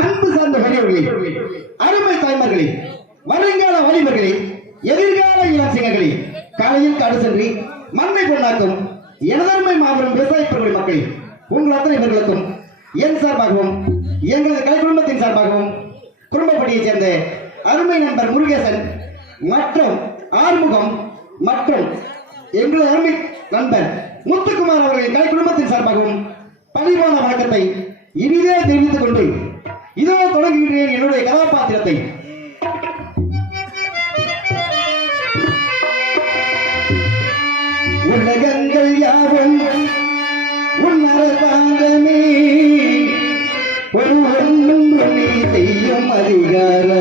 அன்பு சார்ந்த பெரியவர்களே அருமை தாய்மார்களே வருங்கால வழிமர்களே எதிர்கால இளசிங்கங்களே காலையில் காடு சென்று மண்ணை பொண்ணாக்கும் எனதருமை மாபெரும் விவசாய பெருமை மக்களே உங்கள் அத்தனை இவர்களுக்கும் என் சார்பாகவும் எங்களது கலை குடும்பத்தின் சார்பாகவும் குடும்பப்படியைச் சேர்ந்த அருமை நண்பர் முருகேசன் மற்றும் ஆறுமுகம் மற்றும் எங்களது அருமை நண்பர் முத்துக்குமார் அவர்களின் கலை குடும்பத்தின் சார்பாகவும் பணிவான வணக்கத்தை இனிதே தெரிவித்துக் கொண்டு இதோ தொடங்குகிறேன் என்னுடைய கதாபாத்திரத்தை. உலகங்கள் யாவும் உன்னரசாங்கமே ஒரு ஒன்றும் செய்யும் அதிகாரம்.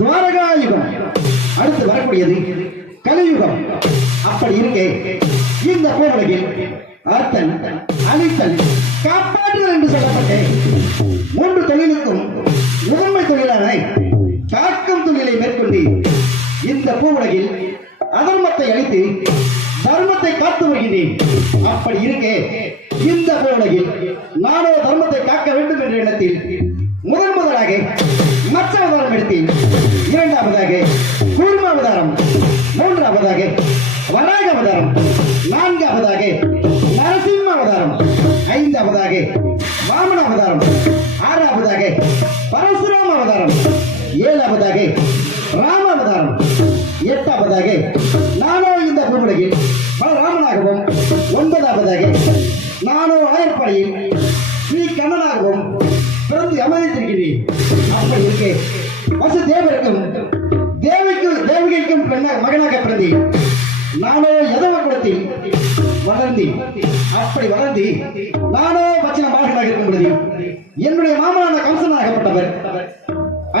துவாரகா யுகம் அடுத்து வரக்கூடியது கலியுகம். அப்படி இருக்கே. இந்த பூவுலகில் அர்த்தன் அழித்தல் காப்பாற்றுதல் என்று சொல்லப்பட்ட. மூன்று தொழிலுக்கும் முதன்மை தொழிலாளரை காக்கும் தொழிலை மேற்கொண்டு இந்த பூவுலகில் அதர்மத்தை அழித்து தர்மத்தை காத்து வருகிறேன் அப்படி இருக்கே. இந்த பூவுலகில் நானோ தர்மத்தை காக்க வேண்டும் என்ற இடத்தில் முதன் முதலாக மற்ற அவதாரம் எடுத்தேன் இரண்டாவதாக கூர்ம அவதாரம் மூன்றாவதாக வராக அவதாரம் நான்காவதாக நானோ பச்சன மகனாக இருக்கும் பொழுது என்னுடைய மாமனான கம்சனாகப்பட்டவர்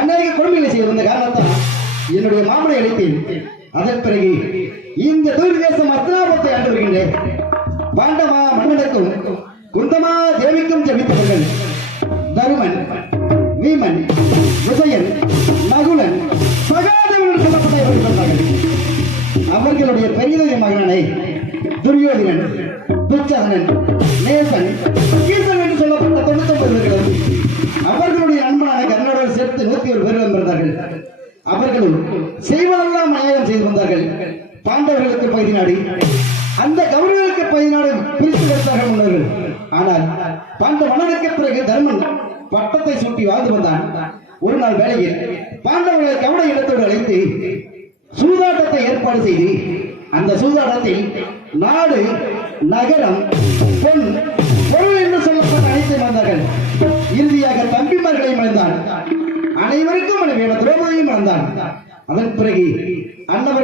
அநேக கொடுமைகளை செய்ய வந்த காரணத்தால் என்னுடைய மாமனை அழைத்தேன். அதன் பிறகு இந்த தொழில் தேசம் அத்தனாபத்தை ஆண்டு வருகின்றேன். பாண்டமா மன்னனுக்கும் குந்தமா தேவிக்கும் ஜபித்தவர்கள். தருமன் வீமன் விஜயன் நகுலன் சகாதேவன் சொல்லப்பட்ட அவர்கள் சொன்னார்கள் அவர்களுடைய பெரியதொரு மகனை துரியோதனன் துச்சாதனன் நேசன் கீசன் என்று சொல்லப்பட்ட தொண்ணூத்தொன்பது பேர்களும் அவர்களுடைய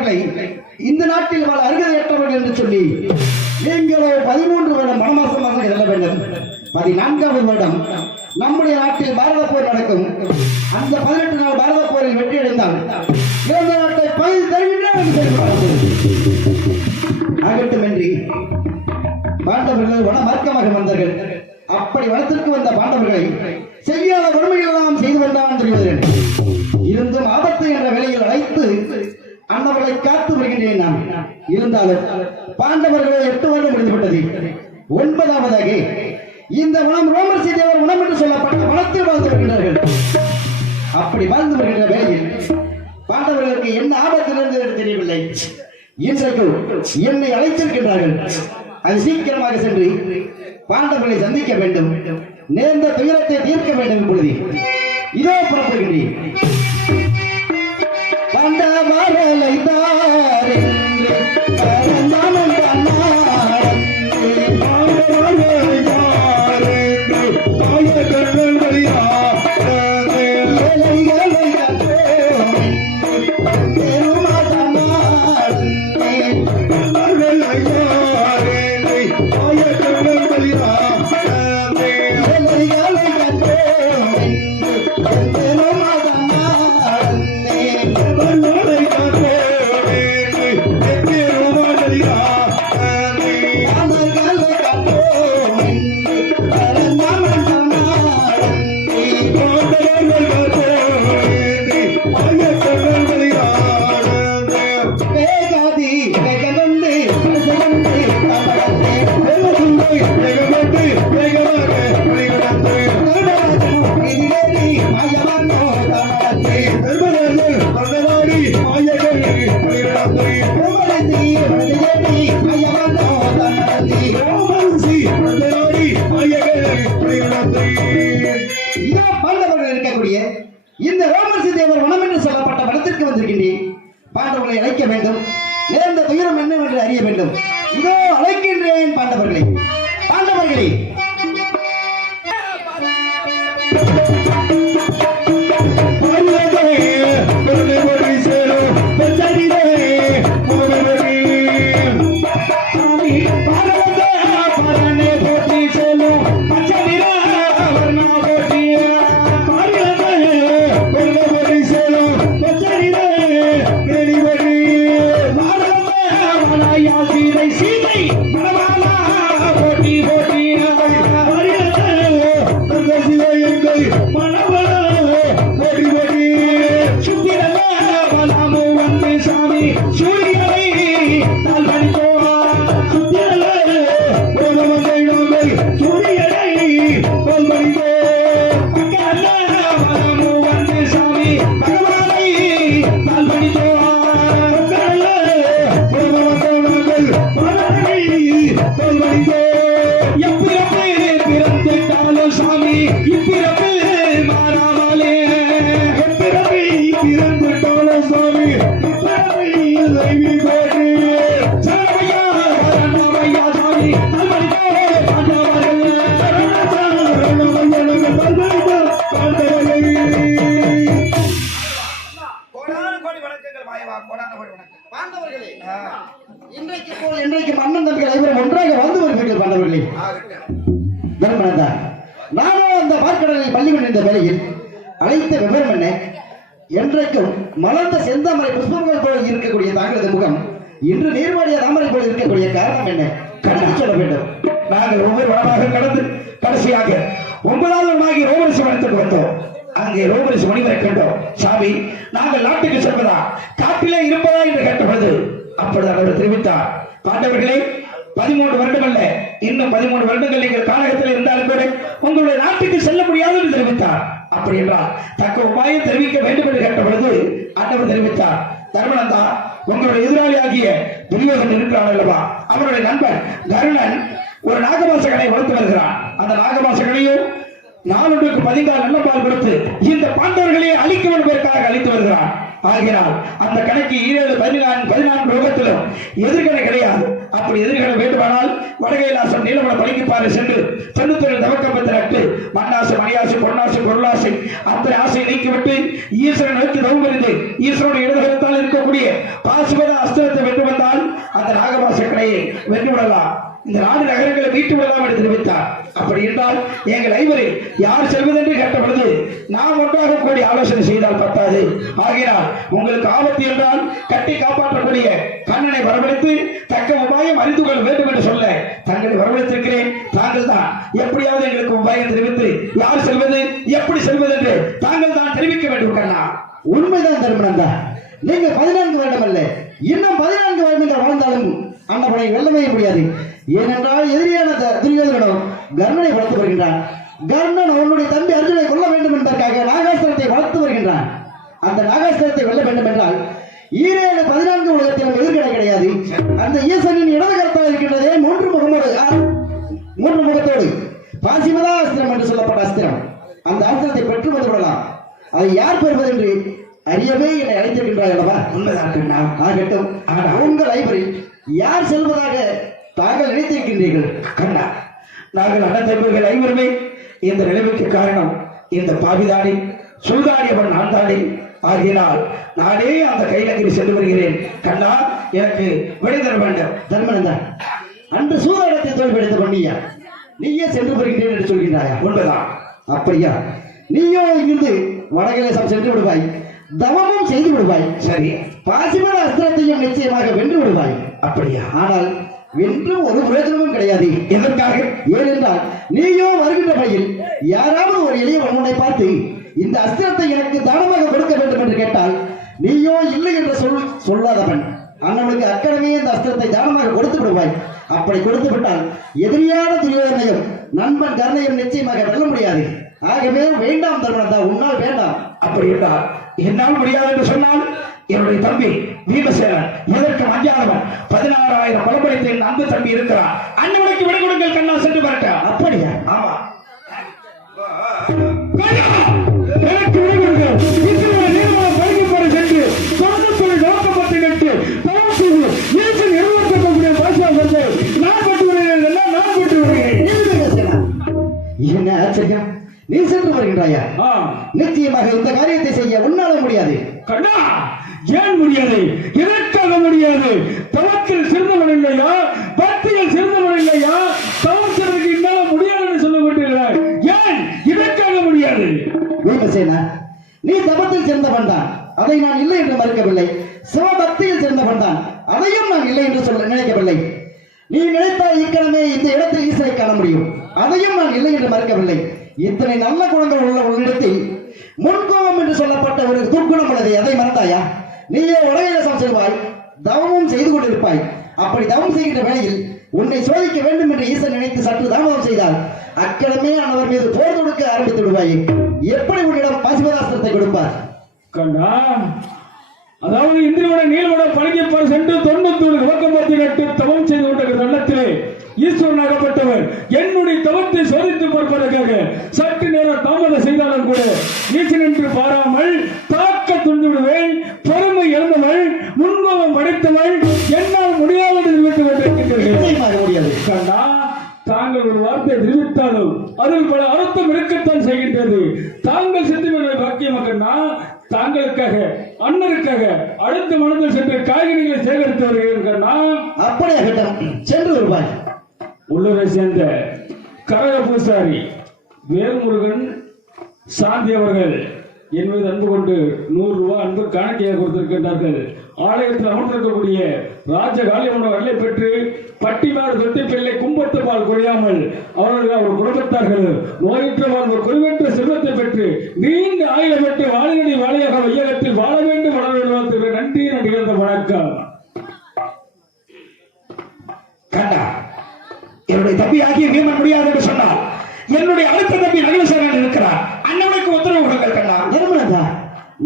மக்களை இந்த நாட்டில் வாழ அருகதையற்றவர்கள் என்று சொல்லி நீங்களோ பதிமூன்று வருடம் மனமாசமாக செல்ல வேண்டும். பதினான்காவது வருடம் நம்முடைய நாட்டில் பாரத போர் நடக்கும். அந்த பதினெட்டு நாள் பாரத போரில் வெற்றி அடைந்தால் இந்த நாட்டை பயிர் தருகின்றனர் என்று ஆகட்டுமின்றி பாண்டவர்கள் வன மார்க்கமாக வந்தார்கள். அப்படி வனத்திற்கு வந்த பாண்டவர்களை ஒன்பதாவதாக இந்த வனம் ரோமர் தேவர் வனம் என்று சொல்லப்பட்ட வனத்தில் வாழ்ந்து வருகிறார்கள். அப்படி வாழ்ந்து வருகின்ற வேளையில் பாண்டவர்களுக்கு என்ன ஆபத்து இருந்தது என்று தெரியவில்லை. இன்றைக்கு என்னை அழைத்திருக்கின்றார்கள். அது சீக்கிரமாக சென்று பாண்டவர்களை சந்திக்க வேண்டும். நேர்ந்த துயரத்தை தீர்க்க வேண்டும் இப்பொழுது இதோ புறப்படுகின்றேன். அழைக்கின்றேன் பாண்டவர்களே. பாண்டவர்களே. Yeah. you. இன்று நீர்வாடிய தாமரை போல இருக்கக்கூடிய காரணம் என்ன? கண்டு சொல்ல வேண்டும். நாங்கள் ஒவ்வொரு வளமாக கடந்து கடைசியாக ஒன்பதாவது நாகி ரோமரிசி வனத்துக்கு வந்தோம். அங்கே ரோமரிசி முனிவரை கண்டோம். சாமி நாங்கள் நாட்டுக்கு செல்வதா? காட்டிலே இருப்பதா என்று கேட்டபொழுது அப்பொழுது அவர் தெரிவித்தார். பாண்டவர்களே பதிமூன்று வருடம் அல்ல இன்னும் பதிமூன்று வருடங்கள் நீங்கள் காலகத்தில் இருந்தாலும் கூட உங்களுடைய நாட்டுக்கு செல்ல முடியாது என்று தெரிவித்தார். அப்படி என்றால் தக்க உபாயம் தெரிவிக்க வேண்டும் என்று கேட்ட பொழுது அண்ணவர் தெரிவித்தார். தர்மனந்தா உங்களுடைய எதிராளியாகிய துரியோகன் இருக்கிறான் அல்லவா? அவருடைய நண்பன் கருணன் ஒரு நாகமாசகனை வளர்த்து வருகிறான் அந்த நாகமாசகனையும் நாளொன்றுக்கு பதினாறு நல்ல பால் கொடுத்து இந்த பாண்டவர்களே அழிக்க வேண்டும் அழித்து வருகிறான் ஆகினால் அந்த கணக்கு ஈரேழு பதினான்கு பதினான்கு ரோகத்திலும் எதிர்கணை கிடையாது. அப்படி எதிர்கணை வேண்டுமானால் வடகைலாசம் நீலமல பாரு சென்று தொண்ணூத்தொழில் தவக்கப்பத்தை நட்டு மண்ணாசு மணியாசு பொன்னாசு பொருளாசை அத்தனை ஆசை நீக்கிவிட்டு ஈஸ்வரன் நோக்கி தவறிந்து ஈஸ்வரனுடைய இடதுகத்தால் இருக்கக்கூடிய பாசுபத அஸ்திரத்தை வென்று வந்தால் அந்த நாகபாசக்கனையை வென்று விடலாம். இந்த நாடு நகரங்களை மீட்டு விடலாம் என்று தெரிவித்தார். அப்படி என்றால் எங்கள் ஐவரில் யார் செல்வதென்று கேட்ட பொழுது நாம் ஒன்றாக கூடி ஆலோசனை செய்தால் பத்தாது. ஆகினால் உங்களுக்கு ஆபத்து என்றால் கட்டி காப்பாற்றக்கூடிய கண்ணனை வரவழைத்து தக்க உபாயம் அறிந்து கொள்ள வேண்டும் என்று சொல்ல தங்களை வரவழைத்திருக்கிறேன். தாங்கள் தான் எப்படியாவது எங்களுக்கு உபாயம் தெரிவித்து யார் செல்வது எப்படி செல்வது என்று தாங்கள் தான் தெரிவிக்க வேண்டும் கண்ணா. உண்மைதான் தர்மனந்தா நீங்க பதினான்கு வருடம் அல்ல இன்னும் பதினான்கு வருடங்கள் வாழ்ந்தாலும் அன்னபனை வெல்லவே முடியாது. ஏனென்றால் எதிரியான த- துரியோதனனும் கர்ணனை வளர்த்து வருகின்றான் கர்ணன் அவனுடைய தம்பி அர்ஜுனை கொல்ல வேண்டும் என்பதற்காக நாகாஸ்திரத்தை வளர்த்து வருகின்றான். அந்த நாகாஸ்திரத்தை வெல்ல வேண்டும் என்றால் ஈரேழு பதினான்கு உலகத்திலும் எதிர்கடை கிடையாது. அந்த ஈசனின் இடது கரத்தால் இருக்கின்றதே மூன்று முகமோடு மூன்று முகத்தோடு. பாசிமதா அஸ்திரம் என்று சொல்லப்பட்ட அஸ்திரம். அந்த அஸ்திரத்தை பெற்று வந்து விடலாம். அதை யார் பெறுவது என்று அறியவே என்னை அழைத்திருக்கின்றாய் அல்லவா? உண்மைதான் ஆகட்டும். உங்கள் ஐவரில் யார் செல்வதாக தாங்கள் நினைத்திருக்கின்றீர்கள்? கண்ணா நாங்கள் அண்ணன் ஐவருமே இந்த நிலைமைக்கு காரணம் இந்த பாபிதாடி சூதாடியவன் நான் ஆகினால் நானே அந்த கைலங்கிரி சென்று வருகிறேன். கண்ணா எனக்கு விடைதர வேண்டும். தர்மன் தான் அந்த சூதாடத்தை தோல்வியடைத்த பண்ணியா நீயே சென்று வருகிறேன் என்று சொல்கின்றாயா உண்மைதான். அப்படியா? நீயோ இங்கிருந்து வடகிலேசம் சென்று விடுவாய். தவமும் செய்து விடுவாய். சரி பாசிமர அஸ்திரத்தையும் நிச்சயமாக வென்று விடுவாய். அப்படியா? ஆனால் என்றும் ஒரு பிரயோஜனமும் கிடையாது. எதற்காக? ஏனென்றால் நீயோ வருகின்ற வழியில் யாராவது ஒரு எளியவன் உன்னை பார்த்து இந்த அஸ்திரத்தை எனக்கு தானமாக கொடுக்க வேண்டும் என்று கேட்டால் நீயோ இல்லை என்று சொல் சொல்லாதவன். அண்ணனுக்கு அக்கடமே இந்த அஸ்திரத்தை தானமாக கொடுத்து விடுவாய். அப்படி கொடுத்து விட்டால் எதிரியான துரியோதனையும் நண்பன் கருணையும் நிச்சயமாக வெல்ல முடியாது. ஆகவே வேண்டாம் தர்மனந்தா உன்னால் வேண்டாம். அப்படி என்றால் என்னால் முடியாது என்று சொன்னால் என்னுடைய தம்பி பீமசேனன். இதற்கு அஞ்சாதவன் பதினாறாயிரம் பலப்படைத்த அன்பு தம்பி இருக்கிறான் அண்ணனுக்கு விடை கொடுங்கள் கண்ணா சென்று வரட்ட அப்படியா? ஆமா. நீ சென்று வருகின்றாயா நிச்சயமாக இந்த காரியத்தை செய்ய உன்னால முடியாது. கண்ணா, ஏன் முடியாது? எதற்காக முடியாது? தவத்தில் சிறந்தவன் இல்லையா? பக்தியில் சிறந்தவன் இல்லையா? தவம் செய்வதற்கு என்னால முடியாது என்று சொல்ல மாட்டீர்களா ஏன்? இதற்காக முடியாது? பீமசேனா நீ தபத்தில் சேர்ந்தவன் தான். அதை நான் இல்லை என்று மறுக்கவில்லை. சிவபக்தியில் சேர்ந்தவன் தான். அதையும் நான் இல்லை என்று சொல்ல நினைக்கவில்லை. நீ நினைத்தால் இக்கணமே இந்த இடத்தில் ஈசனை காண முடியும். அதையும் நான் இல்லை என்று மறுக்கவில்லை. இத்தனை நல்ல குணங்கள் உள்ள உன்னிடத்தில் முன்கோபம் என்று சொல்லப்பட்ட ஒரு துர்க்குணம் உள்ளது. அதை மறந்தாயா? நீயே உலகிலசம் செல்வாய் தவமும் செய்து கொண்டிருப்பாய். அப்படி தவம் செய்கின்ற வேளையில் உன்னை சோதிக்க வேண்டும் என்று ஈசன் நினைத்து சற்று தாமதம் செய்தால் அக்கடமே அவர் மீது போர் தொடுக்க ஆரம்பித்து விடுவாய். எப்படி உன்னிடம் பசுமதாஸ்திரத்தை கொடுப்பார்? கண்ணா அதாவது இந்திரவோட நீலவோட பழகியப்பார் சென்று தொண்ணூத்தோடு விளக்கம்பத்தி நட்டு தவம் செய்து கொண்டிருக்கிற தருணத்திலே ஈஸ்வரன் அகப்பட்டவர் என்னுடைய தவத்தை சோதித்து பார்ப்பதற்காக சற்று நேரம் தாமதம் செய்தாலும் கூட ஈசன் என்று பாராமல் தாக்க துணிந்து விடுவேன் பொறுமை இழந்தவள் முன்கோபம் படைத்தவள் என்னால் முடியாது என்று தெரிவித்து கொண்டிருக்கின்றீர்கள் கண்ணா தாங்கள் ஒரு வார்த்தை தெரிவித்தாலும் அதில் பல அர்த்தம் இருக்கத்தான் செய்கின்றது. தாங்கள் சித்திரங்களை பாக்கியம் கண்ணா? தாங்களுக்காக அண்ணனுக்காக அடுத்த மனதில் சென்று காய்கறிகளை சேகரித்து வருகிறீர்கள் அப்படியே சென்று வருவாய். உள்ளூரை சேர்ந்த கரக பூசாரி வேல்முருகன் சாந்தி அவர்கள் என் மீது அன்பு கொண்டு நூறு ரூபாய் அன்பு காணிக்கையாக கொடுத்திருக்கின்றார்கள். ஆலயத்தில் அமர்ந்திருக்கக்கூடிய ராஜ காளியம்மன் வரலை பெற்று பட்டிமாடு தொட்டி பிள்ளை கும்பத்து பால் குறையாமல் அவர்கள் அவர் குடும்பத்தார்கள் நோயற்ற வாழ்வு குறைவற்ற செல்வத்தை பெற்று நீண்ட ஆயுள பெற்று வாழினடி வாழையாக வையகத்தில் வாழ வேண்டும் வளர வேண்டும் நன்றி நடிகர்ந்த வணக்கம் கண்டா என்னுடைய தம்பி ஆகிய வீமன் முடியாது என்று சொன்னார் என்னுடைய அடுத்த தம்பி நகலசேரன் இருக்கிறார் அண்ணனுக்கு உத்தரவு கொடுங்கள் கண்டா நிர்மலதா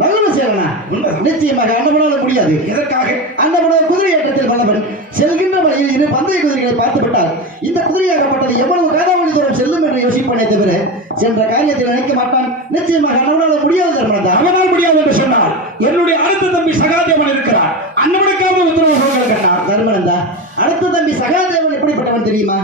நல்ல சேரனா உண்மைதான். நிச்சயமாக அன்னபனால முடியாது எதற்காக அன்னபன குதிரை ஏற்றத்தில் வல்லவன் செல்கின்ற வழியில் இரு பந்தய குதிரைகளை பார்த்துவிட்டால் இந்த குதிரையாகப்பட்டது எவ்வளவு காதாமணி தூரம் செல்லும் என்று யோசிப்பானே தவிர சென்ற காரியத்தில் நினைக்க மாட்டான் நிச்சயமாக அன்னபனால முடியாது தர்மதா அவனால் முடியாது என்று சொன்னார் என்னுடைய அடுத்த தம்பி சகாதேவன் இருக்கிறார் அண்ணனுக்காக உத்தரவு கொடுங்கள் கண்டா தர்மனந்தா அடுத்த தம்பி சகாதேவன் எப்படிப்பட்டவன் தெரியுமா?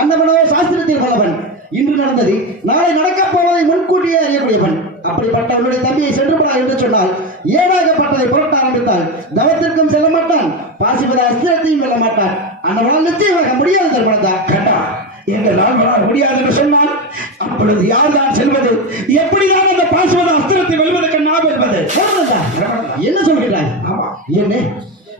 அன்னபனோ சாஸ்திரத்தில் வல்லவன் இன்று நடந்தது. நாளை நடக்கப் போவதை முன்கூட்டியே அறியக்கூடியவன். அப்படிப்பட்ட அவனுடைய தம்பியை சென்றுபடா என்று சொன்னால் ஏடாகப்பட்டதை புரட்ட ஆரம்பித்தால் தவத்திற்கும் செல்ல மாட்டான். பாசிபத அஸ்திரத்தையும் வெல்ல மாட்டான். அன்னவனால் நிச்சயமாக முடியாது தர்மனந்தா கண்டா எங்கள் நாள்களால் முடியாது என்று சொன்னால் அப்பொழுது யார் தான் செல்வது? எப்படிதான் அந்த பாசுவத அஸ்திரத்தை வெல்வதற்கு நான் வெல்வது என்ன சொல்கிறாய்? ஆமா. என்ன?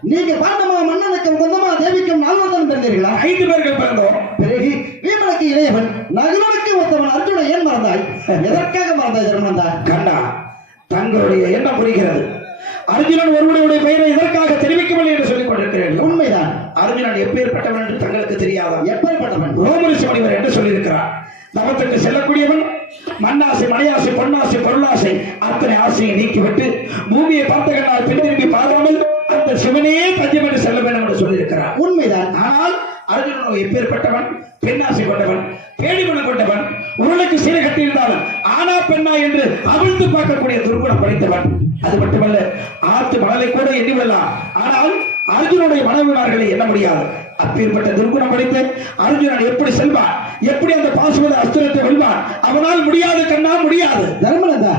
நீங்க பாண்டமா மன்னனுக்கும் குந்தமா தேவிக்கும் நால்வர்தான் பிறந்தீர்களா? ஐந்து பேர்கள் பிறந்தோம். பிறகு வீமனுக்கு இளையவன் நகுலனுக்கு ஒருத்தவன் அர்ஜுனை ஏன் மறந்தாய்? எதற்காக மறந்தாய் தர்மனந்தா கண்டா தங்களுடைய எண்ணம் புரிகிறது. அர்ஜுனன் ஒருவனுடைய பெயரை எதற்காக தெரிவிக்கவில்லை என்று சொல்லிக் கொண்டிருக்கிறேன். உண்மைதான். அர்ஜுனன் எப்பேற்பட்டவன் என்று தங்களுக்கு தெரியாதா எப்படிப்பட்டவன் ரோமரிசி மணிவர் என்று சொல்லியிருக்கிறார். தவத்துக்கு செல்லக்கூடியவன் மண்ணாசை மணியாசை பொன்னாசை பொருளாசை அத்தனை ஆசையை நீக்கிவிட்டு பூமியை பார்த்த கண்ணால் பின்திரும்பி பாராமல் அந்த சிவனே தஞ்சம் என்று செல்ல வேண்டும் என்று சொல்லியிருக்கிறார். உண்மைதான். ஆனால் அர்ஜுனனோ எப்பேற்பட்டவன் பெண்ணாசை கொண்டவன் பேடிகுணம் கொண்டவன் உருளைக்கு சீரை கட்டியிருந்தாலும் ஆனா பெண்ணா என்று அவிழ்த்து பார்க்கக்கூடிய துர்குணம் படைத்தவன். அது மட்டுமல்ல ஆத்து மணலை கூட எண்ணிவிடலாம். ஆனால் அர்ஜுனுடைய மனைவிமார்களை எண்ண முடியாது. அப்பேற்பட்ட துர்குணம் படைத்த அர்ஜுனன் எப்படி செல்வான்? எப்படி அந்த பாசுவத அஸ்திரத்தை வெல்வான்? அவனால் முடியாது கண்ணா முடியாது. தர்மனந்தா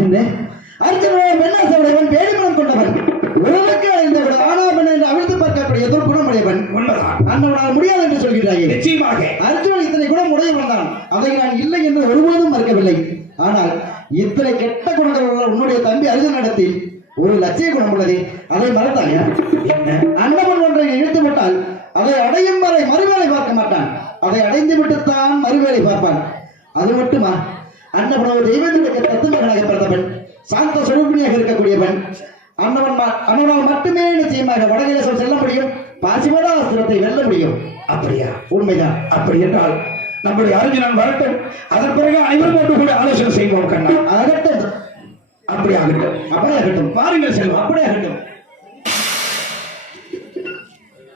என்ன அர்ஜுனோட மென்னாசவுடையவன் பேடிமனம் கொண்டவன் உலகுக்கு இந்த விட ஆனா பெண் என்று அவிழ்த்து பார்க்கக்கூடிய துர்குணமுடையவன் உண்மைதான். அண்ணவனால் முடியாது என்று சொல்கிறாயே. நிச்சயமாக. அர்ஜுனன் இத்தனை குணம் உடையவன் தான் அதை நான் இல்லை என்று ஒருபோதும் மறுக்கவில்லை. ஆனால் இத்தனை கெட்ட குணங்கள் உள்ள உன்னுடைய தம்பி அர்ஜுனிடத்தில் ஒரு லட்சிய குணம் உள்ளது. அதை மறந்தாயா என்ன? அன்னவன் ஒன்றை இழுத்து விட்டால் அதை அடையும் வரை மறுவேளை பார்க்க மாட்டான். அதை அடைந்து விட்டுத்தான் மறுவேளை பார்ப்பான். அது மட்டுமா? அன்னவன் தெய்வத்திற்கு தத்துவகனாக பிறந்தவன் சாந்த சுரூபிணியாக இருக்கக்கூடியவன் அன்னவன் ம- மட்டுமே நிச்சயமாக வடகேசம் செல்ல முடியும். பாசிமதாஸ்திரத்தை வெல்ல முடியும். அப்படியா? உண்மைதான். அப்படி என்றால் நம்முடைய அர்ஜுனன் வரட்டும். அதன் பிறகு அனைவரும் ஒன்று கூட ஆலோசனை செய்வோம் கண்ணா. அதகட்டும் அப்படி ஆகட்டும். அப்படியே ஆகட்டும் பாருங்கள் செல்வம் அப்படியே ஆகட்டும்